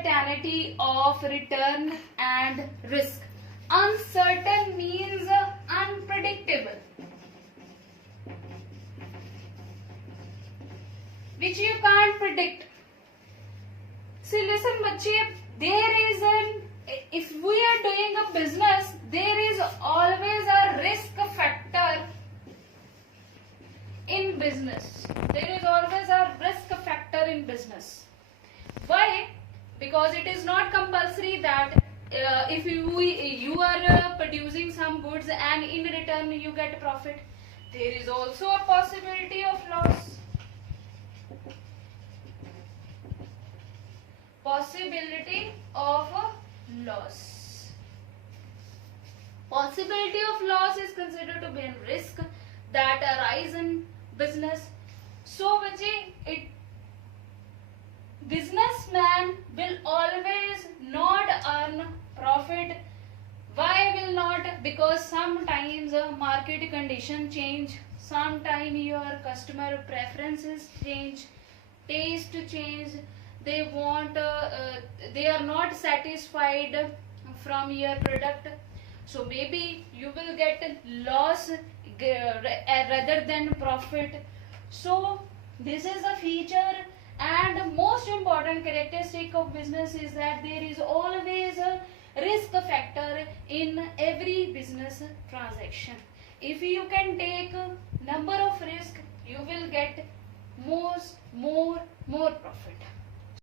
uncertainty of return and risk. Uncertain means unpredictable, which you can't predict. See, listen, bache, there is if we are doing a business, there is always a risk factor in business. There is always a risk factor in business. Why? Because it is not compulsory that if you are producing some goods and in return you get profit. There is also a possibility of loss. Possibility of loss. Possibility of loss is considered to be a risk that arise in business. So, businessman will always not earn profit. Why will not? Because sometimes market condition change, sometimes your customer preferences change, taste change. They want, they are not satisfied from your product. So maybe you will get loss rather than profit. So this is a feature, and most important characteristic of business is that there is always a risk factor in every business transaction. If you can take number of risk, you will get more profit.